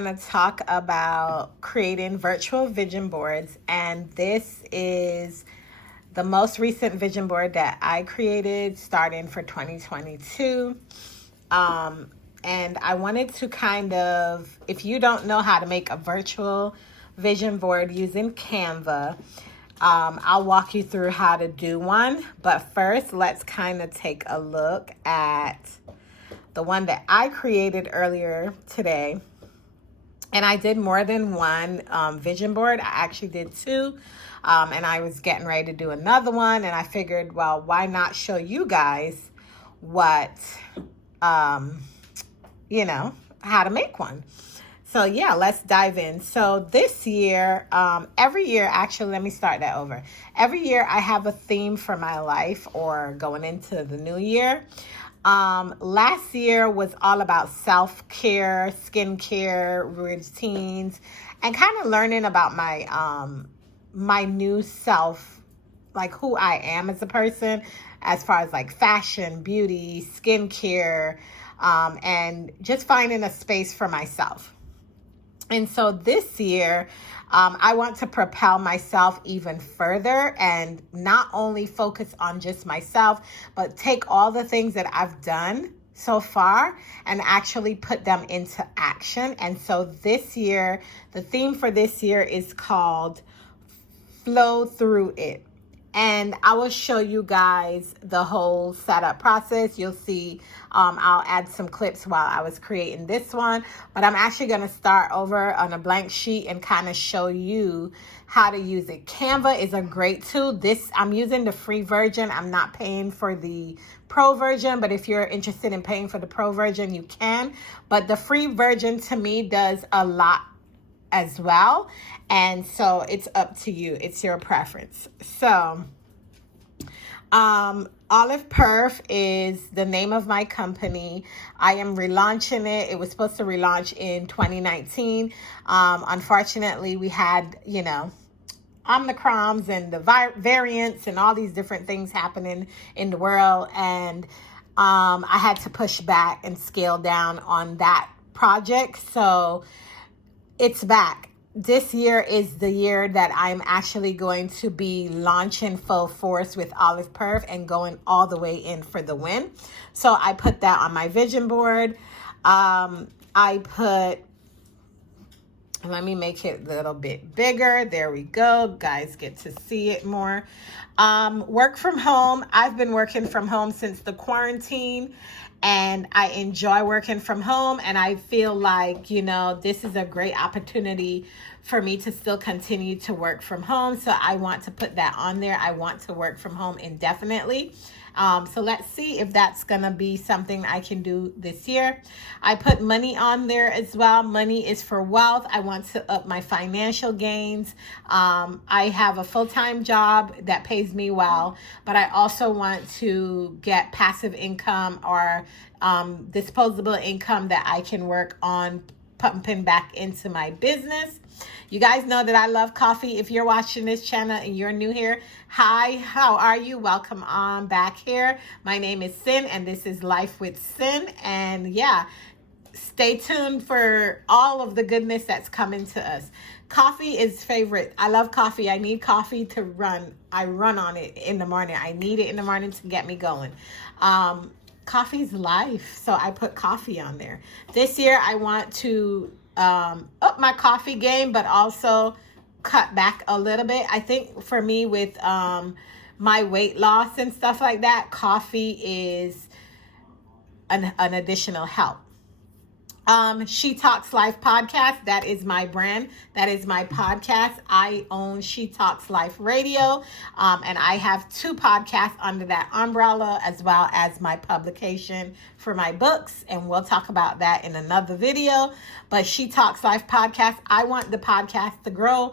going to talk about creating virtual vision boards. And this is the most recent vision board that I created starting for 2022. And I wanted to kind of, if you don't know how to make a virtual vision board using Canva, I'll walk you through how to do one. But first, let's kind of take a look at the one that I created earlier today. And I did more than one vision board. I actually did two. And I was getting ready to do another one. And I figured, well, why not show you guys what, how to make one. So yeah, let's dive in. So this year, every year, actually, let me start that over. Every year I have a theme for my life or going into the new year. Last year was all about self-care, skincare, routines, and kind of learning about my new self, like who I am as a person, as far as like fashion, beauty, skincare, and just finding a space for myself. And so this year, I want to propel myself even further and not only focus on just myself, but take all the things that I've done so far and actually put them into action. And so this year, the theme for this year is called Flow Through It. And I will show you guys the whole setup process. You'll see I'll add some clips while I was creating this one. But I'm actually going to start over on a blank sheet and kind of show you how to use it. Canva is a great tool. I'm using the free version. I'm not paying for the pro version. But if you're interested in paying for the pro version, you can. But the free version to me does a lot as well. And so it's up to you. It's your preference. So Olive Perf is the name of my company. I am relaunching it. It was supposed to relaunch in 2019. Unfortunately, we had, Omicrons and the variants and all these different things happening in the world. And I had to push back and scale down on that project. So it's back. This year is the year that I'm actually going to be launching full force with Olive Perf and going all the way in for the win. So I put that on my vision board. Let me make it a little bit bigger. There we go. Guys get to see it more. Work from home. I've been working from home since the quarantine. And I enjoy working from home, and I feel like, this is a great opportunity for me to still continue to work from home. So I want to put that on there. I want to work from home indefinitely. So let's see if that's going to be something I can do this year. I put money on there as well. Money is for wealth. I want to up my financial gains. I have a full-time job that pays me well, but I also want to get passive income or disposable income that I can work on pumping back into my business. You guys know that I love coffee. If you're watching this channel and you're new here, hi, how are you? Welcome on back here. My name is Syn, and this is Life with Syn. And yeah, stay tuned for all of the goodness that's coming to us. Coffee is favorite. I love coffee. I need coffee to run. I run on it in the morning. I need it in the morning to get me going. Coffee's life. So I put coffee on there. This year, I want to up my coffee game, but also cut back a little bit. I think for me with my weight loss and stuff like that, coffee is an additional help. She Talks Life podcast. That is my brand. That is my podcast. I own She Talks Life Radio. And I have two podcasts under that umbrella, as well as my publication for my books. And we'll talk about that in another video. But She Talks Life podcast, I want the podcast to grow.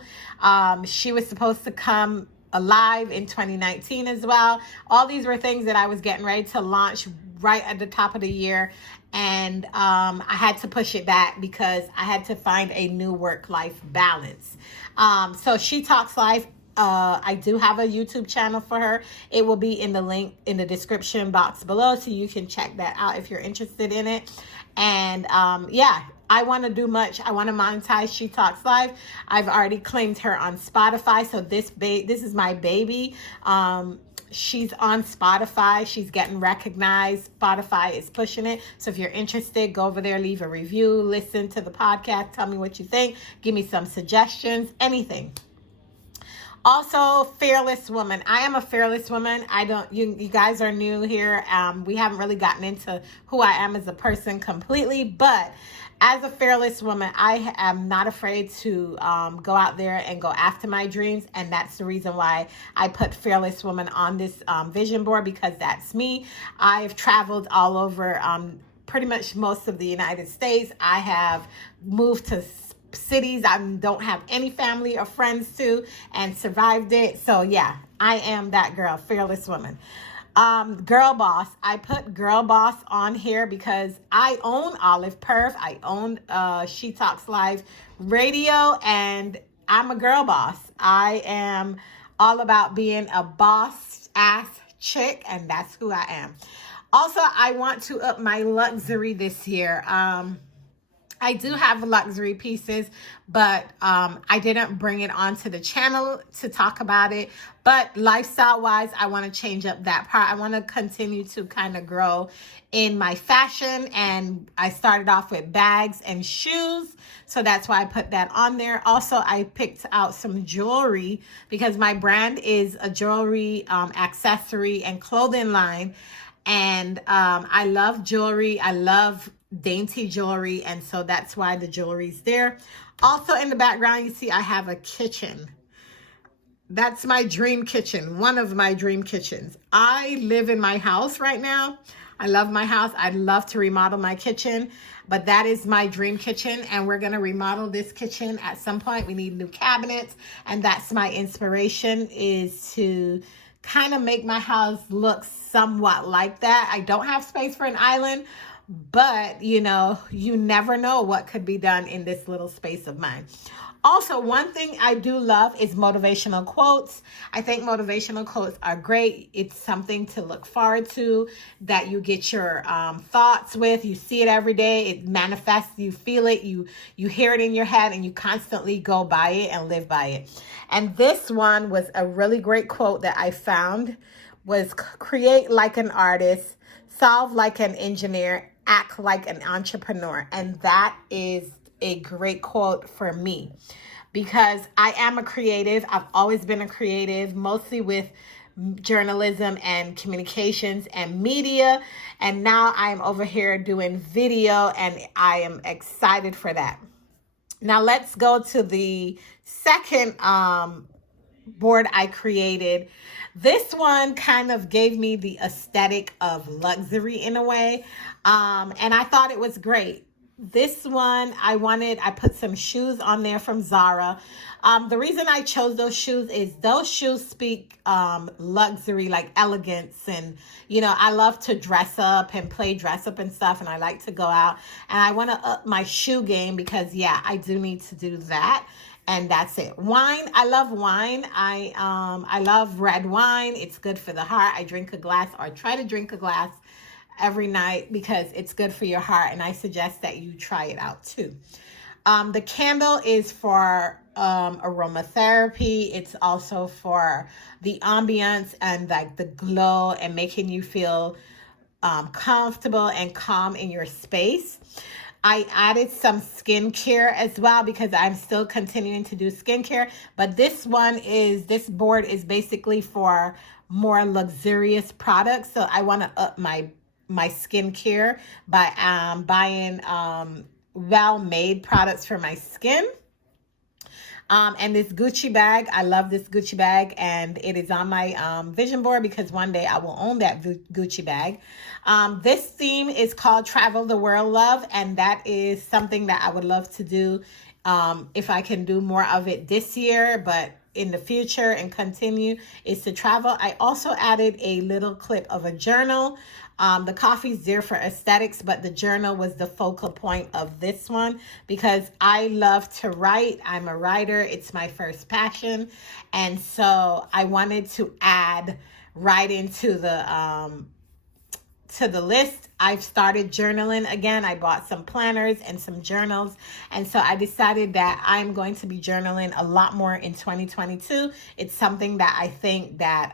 She was supposed to come alive in 2019 as well. All these were things that I was getting ready to launch right at the top of the year. And I had to push it back because I had to find a new work-life balance. So She Talks Life, I do have a YouTube channel for her. It will be in the link in the description box below, so you can check that out if you're interested in it. And yeah, I want to do much. I want to monetize She Talks Live. I've already claimed her on Spotify. So this is my baby. She's on Spotify. She's getting recognized. Spotify is pushing it. So if you're interested, go over there, leave a review, listen to the podcast, tell me what you think, give me some suggestions, anything. Also, fearless woman. I am a fearless woman. You guys are new here. We haven't really gotten into who I am as a person completely, but as a fearless woman, I am not afraid to go out there and go after my dreams. And that's the reason why I put fearless woman on this vision board, because that's me. I've traveled all over pretty much most of the United States. I have moved to cities I don't have any family or friends to, and survived it. So yeah, I am that girl, fearless woman. Girl boss. I put girl boss on here because I own Olive Perf. I own She Talks Live Radio, and I'm a girl boss. I am all about being a boss ass chick, and that's who I am. Also, I want to up my luxury this year. I do have luxury pieces, but I didn't bring it onto the channel to talk about it. But lifestyle-wise, I want to change up that part. I want to continue to kind of grow in my fashion. And I started off with bags and shoes, so that's why I put that on there. Also, I picked out some jewelry because my brand is a jewelry, accessory, and clothing line. And I love jewelry. I love dainty jewelry, and so that's why the jewelry's there. Also in the background, you see I have a kitchen. That's my dream kitchen, one of my dream kitchens. I live in my house right now. I love my house. I'd love to remodel my kitchen, but that is my dream kitchen, and we're going to remodel this kitchen at some point. We need new cabinets, and that's my inspiration, is to kind of make my house look somewhat like that. I don't have space for an island, but you know, you never know what could be done in this little space of mine. Also, one thing I do love is motivational quotes. I think motivational quotes are great. It's something to look forward to, that you get your thoughts with. You see it every day. It manifests. You feel it. You hear it in your head, and you constantly go by it and live by it. And this one was a really great quote that I found, was create like an artist, solve like an engineer, act like an entrepreneur. And that is a great quote for me, because I am a creative. I've always been a creative, mostly with journalism and communications and media. And now I'm over here doing video, and I am excited for that. Now let's go to the second board I created. This one kind of gave me the aesthetic of luxury in a way, and I thought it was great. This one, I put some shoes on there from Zara. The reason I chose those shoes is those shoes speak luxury, like elegance. And, you know, I love to dress up and play dress up and stuff. And I like to go out, and I want to up my shoe game because, yeah, I do need to do that. And that's it. Wine. I love wine. I love red wine. It's good for the heart. I drink a glass, or try to drink a glass every night, because it's good for your heart, and I suggest that you try it out too. The candle is for aromatherapy. It's also for the ambience and like the glow and making you feel comfortable and calm in your space. I added some skincare as well, because I'm still continuing to do skincare, but this board is basically for more luxurious products. So I want to up my skincare by buying well-made products for my skin. And this Gucci bag, I love this Gucci bag, and it is on my vision board because one day I will own that Gucci bag. This theme is called Travel the World Love, and that is something that I would love to do if I can do more of it this year, but in the future and continue, is to travel. I also added a little clip of a journal. The coffee's there for aesthetics, but the journal was the focal point of this one because I love to write. I'm a writer. It's my first passion. And so I wanted to add writing to to the list. I've started journaling again. I bought some planners and some journals. And so I decided that I'm going to be journaling a lot more in 2022. It's something that I think that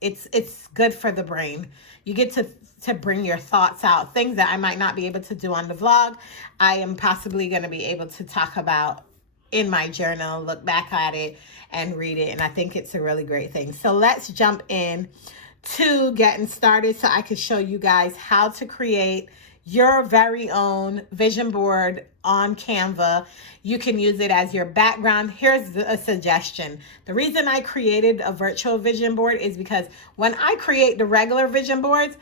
it's good for the brain. You get to bring your thoughts out, things that I might not be able to do on the vlog. I am possibly going to be able to talk about in my journal, look back at it and read it. And I think it's a really great thing. So let's jump in to getting started so I can show you guys how to create your very own vision board on Canva. You can use it as your background. Here's a suggestion. The reason I created a virtual vision board is because when I create the regular vision boards,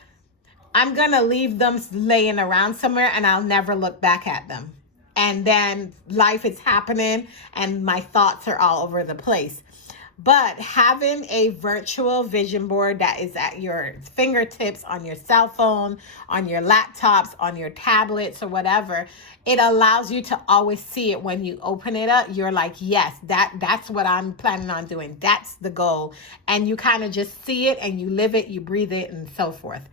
I'm going to leave them laying around somewhere and I'll never look back at them. And then life is happening and my thoughts are all over the place. But having a virtual vision board that is at your fingertips on your cell phone, on your laptops, on your tablets or whatever, it allows you to always see it when you open it up. You're like, yes, that's what I'm planning on doing. That's the goal. And you kind of just see it and you live it, you breathe it, and so forth.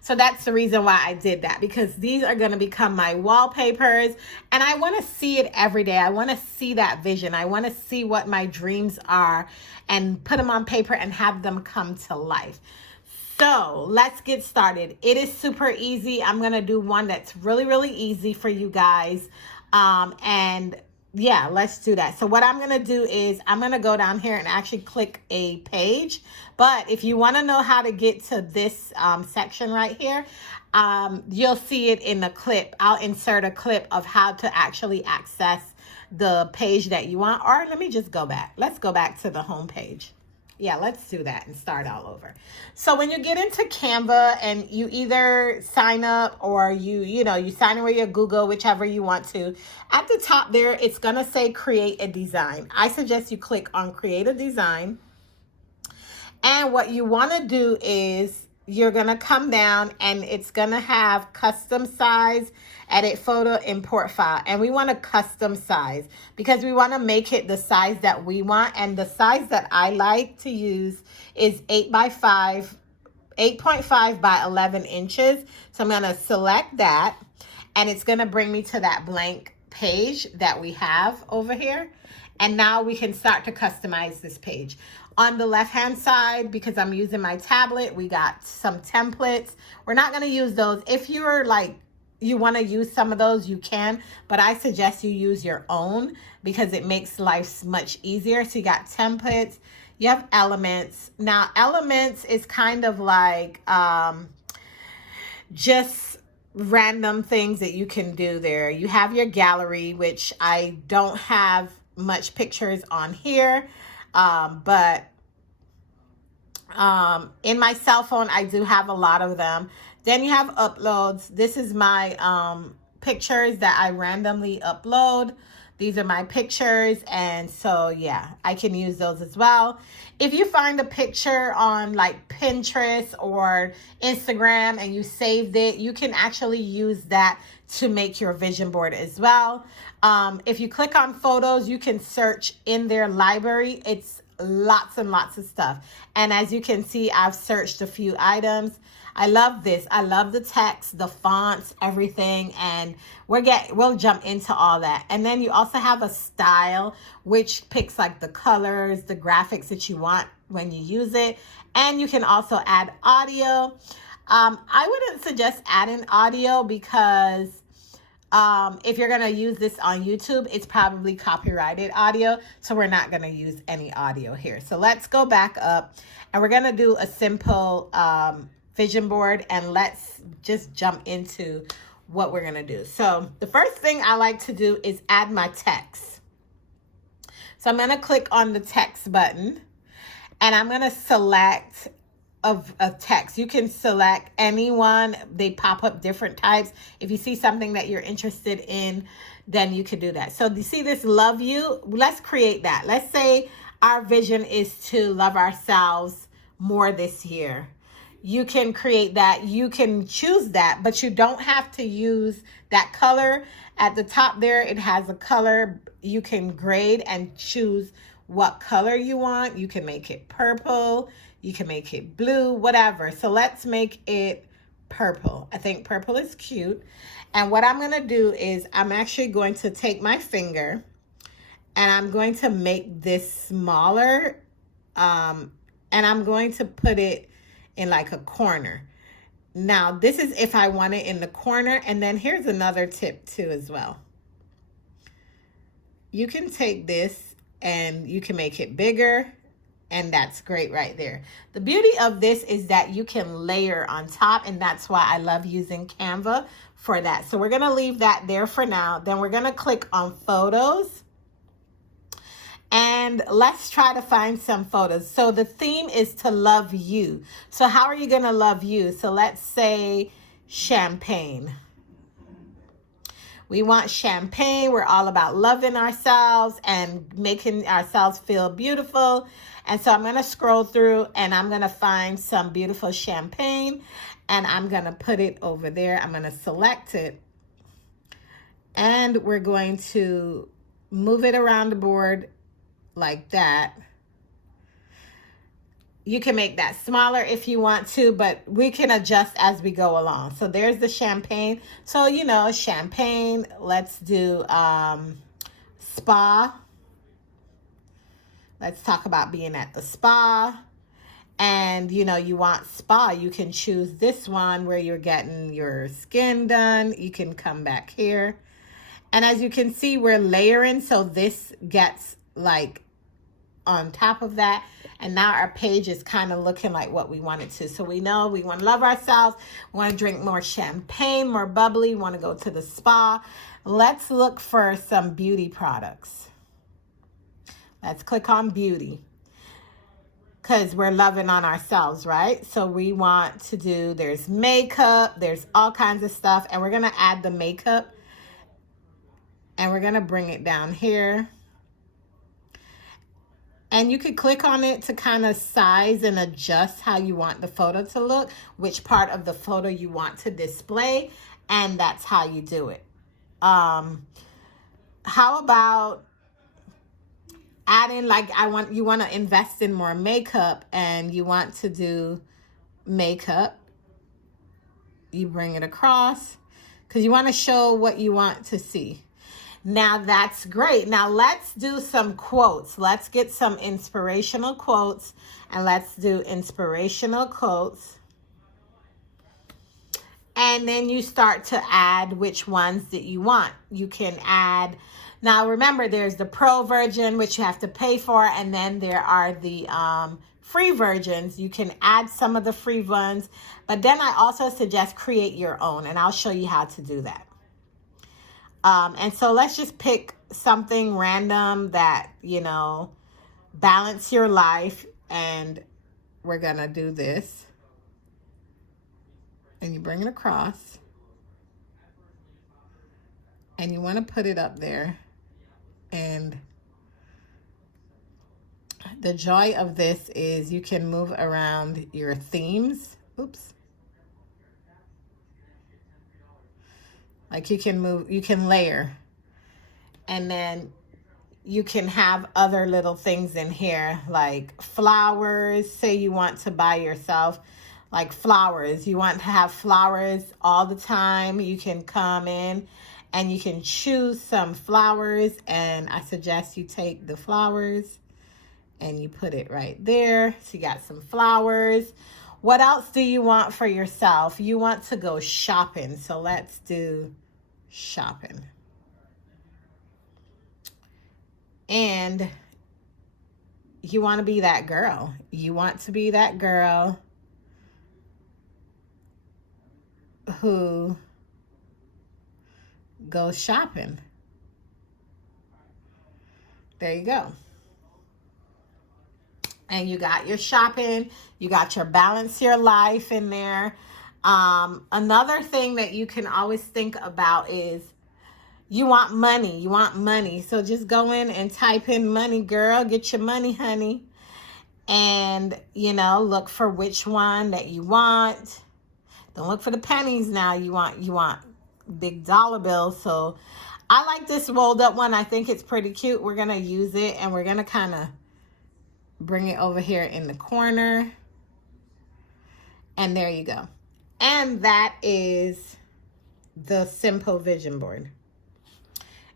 So that's the reason why I did that, because these are going to become my wallpapers and I want to see it every day. I want to see that vision. I want to see what my dreams are and put them on paper and have them come to life. So let's get started. It is super easy. I'm going to do one that's really, really easy for you guys. And yeah, let's do that. So what I'm going to do is I'm going to go down here and actually click a page. But if you want to know how to get to this section right here, you'll see it in the clip. I'll insert a clip of how to actually access the page that you want. Or let me just go back. Let's go back to the home page. Yeah, let's do that and start all over. So when you get into Canva and you either sign up or you sign in with your Google, whichever you want to, at the top there, it's going to say create a design. I suggest you click on create a design. And what you want to do is you're going to come down and it's going to have custom size, edit photo, import file. And we want a custom size because we want to make it the size that we want. And the size that I like to use is 8.5 by 11 inches. So I'm going to select that and it's going to bring me to that blank page that we have over here. And now we can start to customize this page. On the left-hand side, because I'm using my tablet, we got some templates. We're not going to use those. If you're like, you want to use some of those, you can. But I suggest you use your own because it makes life much easier. So you got templates. You have elements. Now, elements is kind of like just random things that you can do there. You have your gallery, which I don't have much pictures on here. But in my cell phone, I do have a lot of them. Then you have uploads. This is my pictures that I randomly upload. These are my pictures. And so, yeah, I can use those as well. If you find a picture on like Pinterest or Instagram and you saved it, you can actually use that to make your vision board as well. If you click on photos, you can search in their library. It's lots and lots of stuff. And as you can see, I've searched a few items. I love this. I love the text, the fonts, everything. And we'll jump into all that. And then you also have a style, which picks like the colors, the graphics that you want when you use it. And you can also add audio. I wouldn't suggest adding audio because if you're going to use this on YouTube, it's probably copyrighted audio. So we're not going to use any audio here. So let's go back up and we're going to do a simple vision board and let's just jump into what we're going to do. So the first thing I like to do is add my text. So I'm going to click on the text button and I'm going to select of text. You can select any one. They pop up different types. If you see something that you're interested in, then you could do that. So you see this love you? Let's create that. Let's say our vision is to love ourselves more this year. You can create that. You can choose that, but you don't have to use that color. At the top there, it has a color. You can grade and choose what color you want. You can make it purple. You can make it blue, whatever. So let's make it purple. I think purple is cute. And what I'm going to do is I'm actually going to take my finger and I'm going to make this smaller. And I'm going to put it in like a corner. Now, this is if I want it in the corner. And then here's another tip too as well. You can take this and you can make it bigger. And that's great right there. The beauty of this is that you can layer on top, and that's why I love using Canva for that. So we're going to leave that there for now. Then we're going to click on photos. And let's try to find some photos. So the theme is to love you. So how are you going to love you? So let's say champagne. We want champagne. We're all about loving ourselves and making ourselves feel beautiful. And so I'm going to scroll through and I'm going to find some beautiful champagne and I'm going to put it over there. I'm going to select it and we're going to move it around the board like that. You can make that smaller if you want to, but we can adjust as we go along. So there's the champagne. So, you know, champagne, let's do spa. Let's talk about being at the spa. And, you know, you want spa, you can choose this one where you're getting your skin done. You can come back here. And as you can see, we're layering. So this gets like on top of that. And now our page is kind of looking like what we want it to. So we know we want to love ourselves. We want to drink more champagne, more bubbly. We want to go to the spa. Let's look for some beauty products. Let's click on beauty because we're loving on ourselves, right? So we want to do, there's makeup, there's all kinds of stuff. And we're going to add the makeup and we're going to bring it down here. And you could click on it to kind of size and adjust how you want the photo to look, which part of the photo you want to display, and that's how you do it. How about adding, like, you want to invest in more makeup and you want to do makeup. You bring it across because you want to show what you want to see. Now that's great. Now let's do some quotes. Let's get some inspirational quotes and let's do inspirational quotes. And then you start to add which ones that you want. You can add, now remember there's the pro version, which you have to pay for. And then there are the free versions. You can add some of the free ones, but then I also suggest create your own and I'll show you how to do that. And so let's just pick something random that, you know, balance your life. And we're going to do this. And you bring it across. And you want to put it up there. And the joy of this is you can move around your themes. Oops. Like you can move, you can layer. And then you can have other little things in here like flowers. Say you want to buy yourself like flowers. You want to have flowers all the time. You can come in and you can choose some flowers. And I suggest you take the flowers and you put it right there. So you got some flowers. What else do you want for yourself? You want to go shopping. So let's do shopping. And you want to be that girl. You want to be that girl who goes shopping. There you go. And you got your shopping, you got your balance your life in there. Another thing that you can always think about is you want money. You want money. So just go in and type in money, girl. Get your money, honey. And, you know, look for which one that you want. Don't look for the pennies now. You want big dollar bills. So I like this rolled up one. I think it's pretty cute. We're going to use it and we're going to kind of bring it over here in the corner. And there you go. And that is the simple vision board.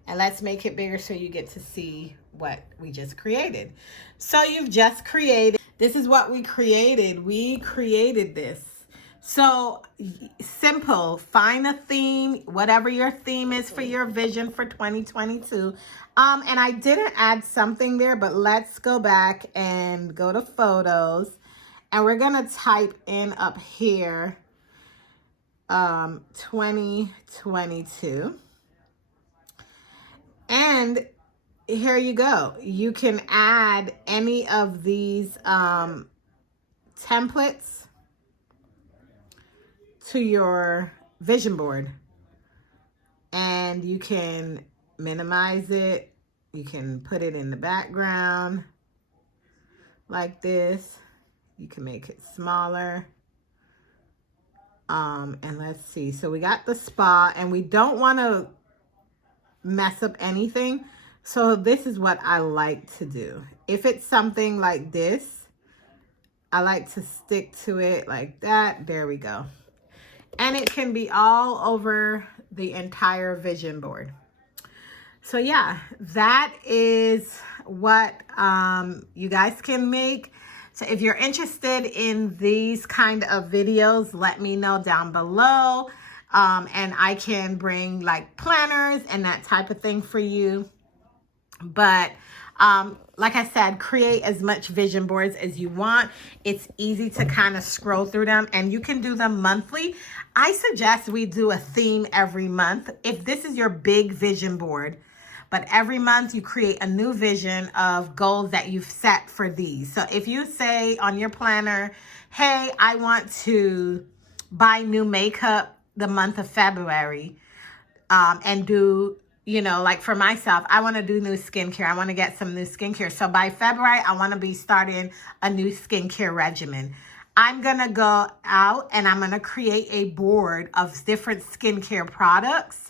And let's make it bigger so you get to see what we just created. So you've just created, this is what we created. We created this. So simple, find a theme, whatever your theme is for your vision for 2022. And I didn't add something there, but let's go back and go to photos. And we're gonna type in up here, 2022. And here you go. You can add any of these templates to your vision board. And you can minimize it. You can put it in the background like this. You can make it smaller. And let's see. So we got the spa, and we don't want to mess up anything. So this is what I like to do. If it's something like this, I like to stick to it like that. There we go. And it can be all over the entire vision board. So yeah, that is what you guys can make. So if you're interested in these kind of videos, let me know down below. And I can bring like planners and that type of thing for you. But like I said, create as much vision boards as you want. It's easy to kind of scroll through them, and you can do them monthly. I suggest we do a theme every month. If this is your big vision board, but every month you create a new vision of goals that you've set for these. So if you say on your planner, hey, I want to buy new makeup the month of February, and do, you know, like for myself, I want to do new skincare. I want to get some new skincare. So by February, I want to be starting a new skincare regimen. I'm going to go out and I'm going to create a board of different skincare products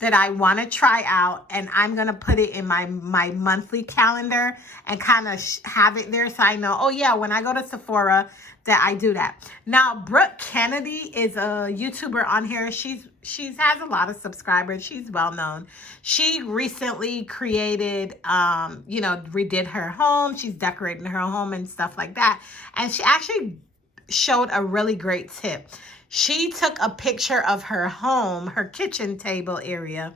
that I want to try out, and I'm going to put it in my monthly calendar and kind of have it there so I know, oh yeah, when I go to Sephora that I do that. Now, Brooke Kennedy is a YouTuber on here. She has a lot of subscribers. She's well known. She recently created, you know, redid her home. She's decorating her home and stuff like that. And she actually showed a really great tip. She took a picture of her home, her kitchen table area,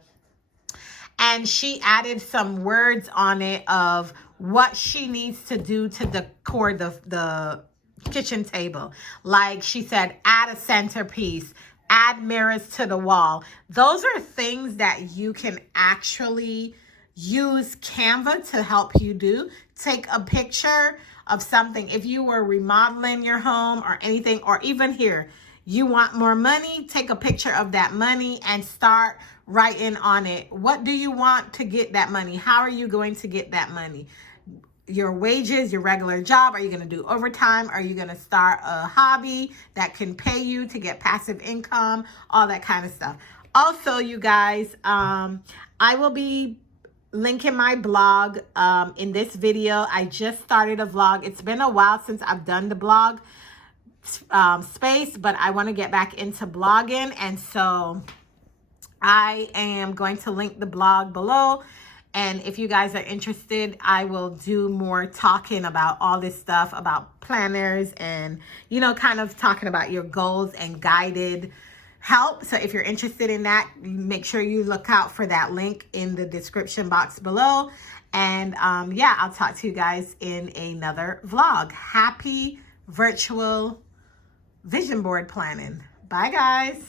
and she added some words on it of what she needs to do to decor the kitchen table. Like she said, add a centerpiece, add mirrors to the wall. Those are things that you can actually use Canva to help you do. Take a picture of something. If you were remodeling your home or anything, or even here, you want more money, take a picture of that money and start writing on it. What do you want to get that money? How are you going to get that money? Your wages, your regular job? Are you going to do overtime? Are you going to start a hobby that can pay you to get passive income? All that kind of stuff. Also, you guys, I will be linking my blog in this video. I just started a vlog. It's been a while since I've done the blog space, but I want to get back into blogging, and so I am going to link the blog below. And if you guys are interested, I will do more talking about all this stuff, about planners and, you know, kind of talking about your goals and guided help. So if you're interested in that, make sure you look out for that link in the description box below. And yeah, I'll talk to you guys in another vlog. Happy virtual vision board planning. Bye, guys.